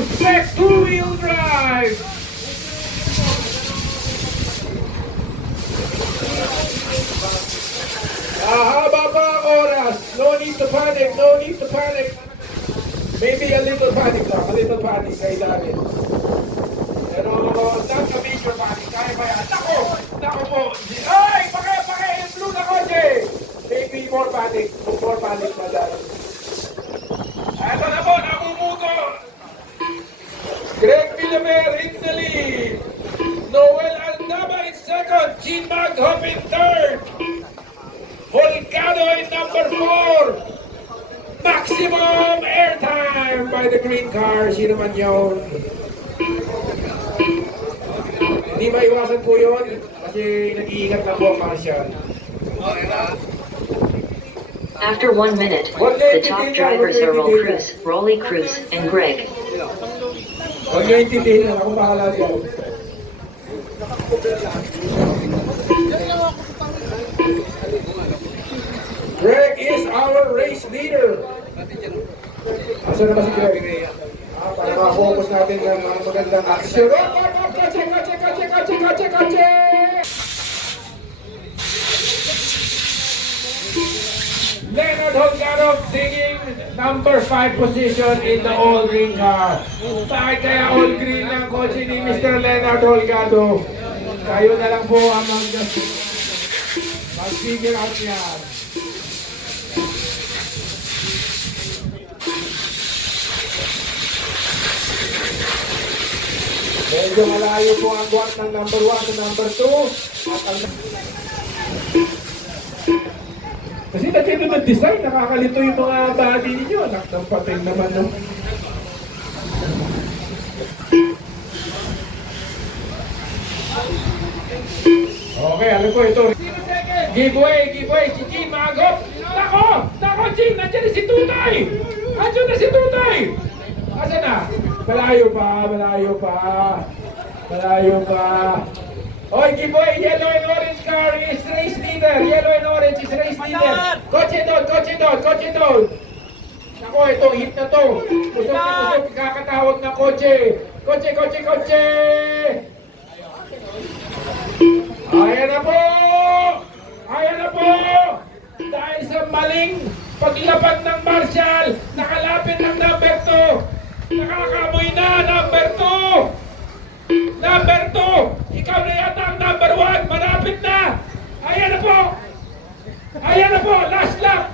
Spec two-wheel drive. Haba pa ang oras. No need to panic, no need to panic. Maybe a little panic lang, a little panic kay David. Pero not a major panic. Kaya ba yan? Nako po. Ay, pake, blue na kotse. Maybe more panic pa dahil. Eto na po, namumuto. Greg Villamer in the lead. Noel Aldama in second. Gene Maghop in third. Volcano in number 4. Maximum airtime by the green car. Sino man yun? Hindi maiwasan po yun kasi nag-iingat na po ang Marshall. After 1 minute, the top drivers are Rolly Cruz, and Greg. Huwag nyo intindihin na akong bahala dyan. Greg is our race leader. Asa na ba si Greg? Para ma-focus natin ng mga magandang action. Kache! Leonard Holgado taking number 5 position in the all-green car. Bakit kaya all-green ang kotse ni Mr. Leonard Holgado? Kayo na lang po ang mag-figure out yan. Medyo malayo po ang buwat ng number 1 sa number 2. At ang... Kasi nagkino ng design, nakakalito yung mga body ninyo. Nakapatay naman no? Okay, alam ko ito. Giveaway, si Gene Maghop. Nako, Gene, nandiyan na si Tutay. Asa na? Malayo pa. Oy, giveaway, yellow and orange car is race leader. Yellow and orange is race leader. Kotse doon. Nako, itong hit na to. Kusog, kakatawag na kotse. Kotse. Ayan na po. Dahil sa maling paglapag ng Marshall, nakalapit ang number 2. Nakakamoy na, number 2. Ikaw na yata ang number 1. Malapit na. Ayan na po. Last lap.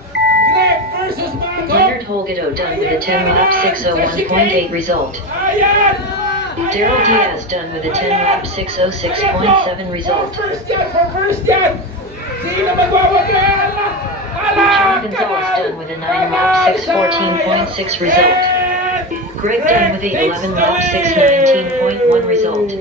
Greg versus Maghop. Leonard Holgado done with a 10-lap 601.8 result. Ayan. Daryl Diaz done with a 10-lap 606.7 result. First yan. Sino magwawagan? John Gonzalez done with a 9-lap 614.6 result. Greg done with a 11-lap 619.1 result.